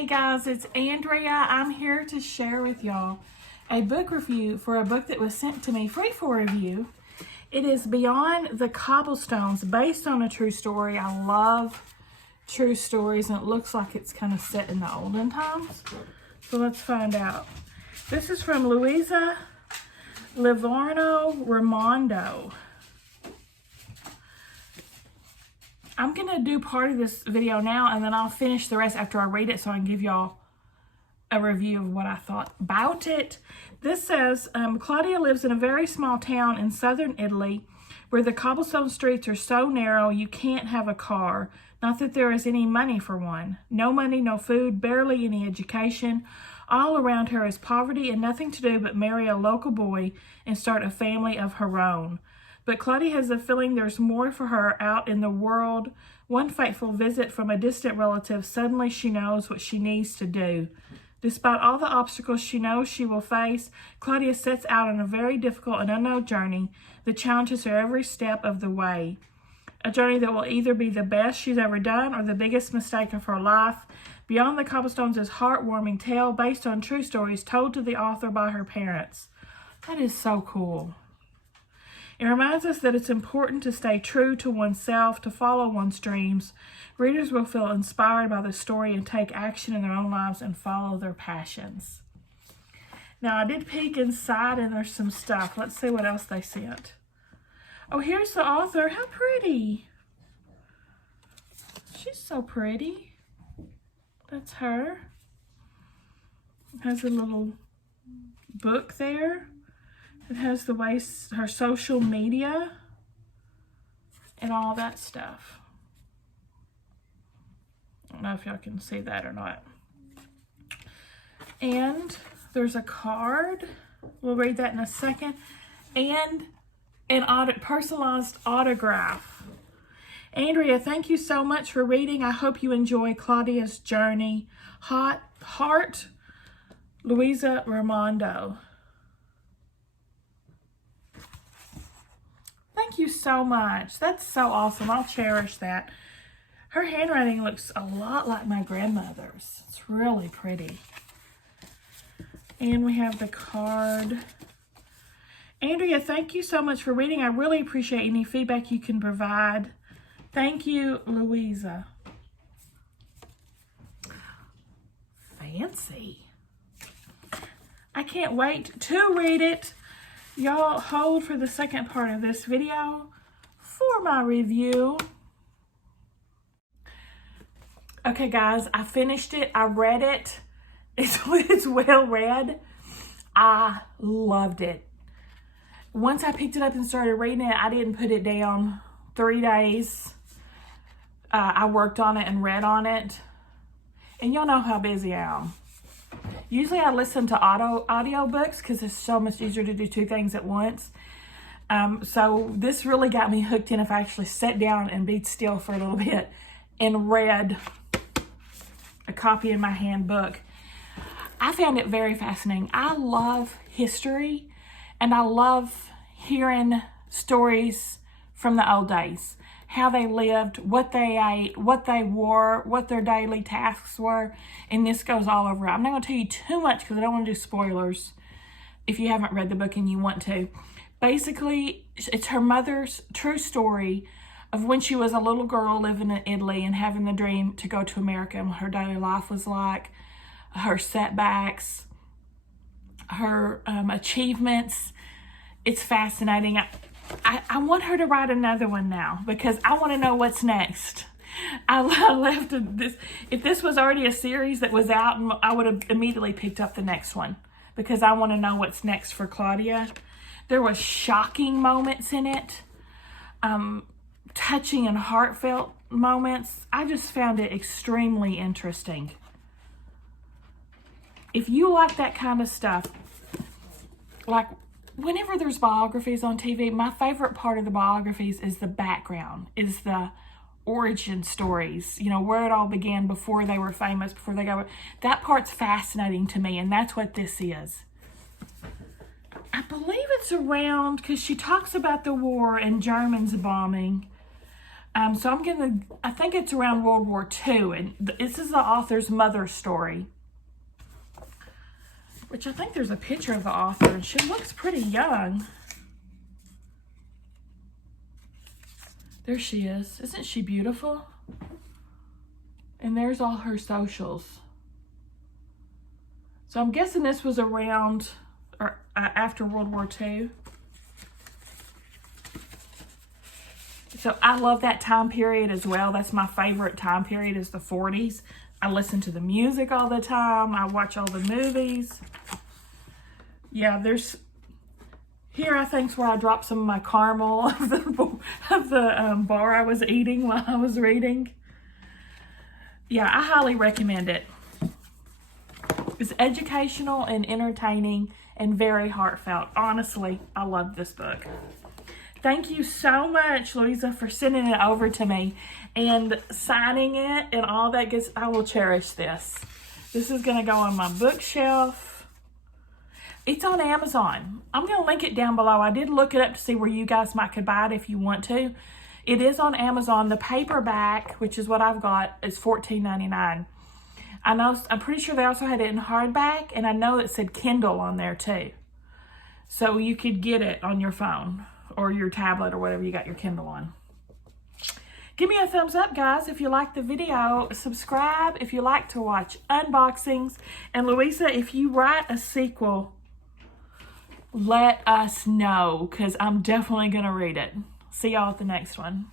Hey guys, it's Andrea. I'm here to share with y'all a book review for a book that was sent to me free for review. It is Beyond the Cobblestones, based on a true story. I love true stories, and it looks like it's kind of set in the olden times. So let's find out. This is from Louisa Livorno-Raimondo. I'm going to do part of this video now, and then I'll finish the rest after I read it so I can give y'all a review of what I thought about it. This says, Claudia lives in a very small town in southern Italy where the cobblestone streets are so narrow you can't have a car. Not that there is any money for one. No money, no food, barely any education. All around her is poverty and nothing to do but marry a local boy and start a family of her own. But Claudia has a feeling there's more for her out in the world. One fateful visit from a distant relative, suddenly she knows what she needs to do. Despite all the obstacles she knows she will face, Claudia sets out on a very difficult and unknown journey that challenges her every step of the way. A journey that will either be the best she's ever done or the biggest mistake of her life. Beyond the Cobblestones is a heartwarming tale based on true stories told to the author by her parents. That is so cool. It reminds us that it's important to stay true to oneself, to follow one's dreams. Readers will feel inspired by the story and take action in their own lives and follow their passions. Now, I did peek inside and there's some stuff. Let's see what else they sent. Oh, here's the author. How pretty. She's so pretty. That's her. Has a little book there. It has the way her social media and all that stuff. I don't know if y'all can see that or not. And there's a card. We'll read that in a second. And an personalized autograph. Andrea, thank you so much for reading. I hope you enjoy Claudia's journey. Heart, Louisa Raimondo. Thank you so much. That's so awesome. I'll cherish that. Her handwriting looks a lot like my grandmother's. It's really pretty. And we have the card. Andrea, thank you so much for reading. I really appreciate any feedback you can provide. Thank you, Louisa. Fancy. I can't wait to read it. Y'all hold for the second part of this video for my review. Okay, guys, I finished it. I read it. It's well read. I loved it. Once I picked it up and started reading it, I didn't put it down. 3 days. I worked on it and read on it. And y'all know how busy I am. Usually I listen to audio books because it's so much easier to do 2 things at once. So this really got me hooked in if I actually sat down and be still for a little bit and read a copy in my handbook. I found it very fascinating. I love history and I love hearing stories from the old days. How they lived, what they ate, what they wore, what their daily tasks were. And this goes all over. I'm not going to tell you too much because I don't want to do spoilers if you haven't read the book and you want to. Basically, it's her mother's true story of when she was a little girl living in Italy and having the dream to go to America and what her daily life was like, her setbacks, her achievements. It's fascinating. I want her to write another one now because I want to know what's next. I left this. If this was already a series that was out, I would have immediately picked up the next one because I want to know what's next for Claudia. There were shocking moments in it, touching and heartfelt moments. I just found it extremely interesting. If you like that kind of stuff, like whenever there's biographies on TV, my favorite part of the biographies is the background, is the origin stories, you know, where it all began before they were famous, before they got. That part's fascinating to me, and that's what this is. I believe it's around, because she talks about the war and Germans bombing. So I think it's around World War II, and this is the author's mother's story. Which I think there's a picture of the author, and she looks pretty young. There she is. Isn't she beautiful? And there's all her socials. So I'm guessing this was around or after World War II. So I love that time period as well. That's my favorite time period, is the 40s. I listen to the music all the time. I watch all the movies. Yeah, here I think's where I dropped some of my caramel of the bar I was eating while I was reading. Yeah, I highly recommend it. It's educational and entertaining and very heartfelt. Honestly, I love this book. Thank you so much, Louisa, for sending it over to me and signing it and all that good. I will cherish this. This is going to go on my bookshelf. It's on Amazon. I'm going to link it down below. I did look it up to see where you guys could buy it if you want to. It is on Amazon. The paperback, which is what I've got, is $14.99. I'm pretty sure they also had it in hardback, and I know it said Kindle on there too. So you could get it on your phone or your tablet or whatever you got your Kindle on. Give me a thumbs up, guys, if you like the video. Subscribe if you like to watch unboxings. And Louisa, if you write a sequel, let us know, because I'm definitely going to read it. See y'all at the next one.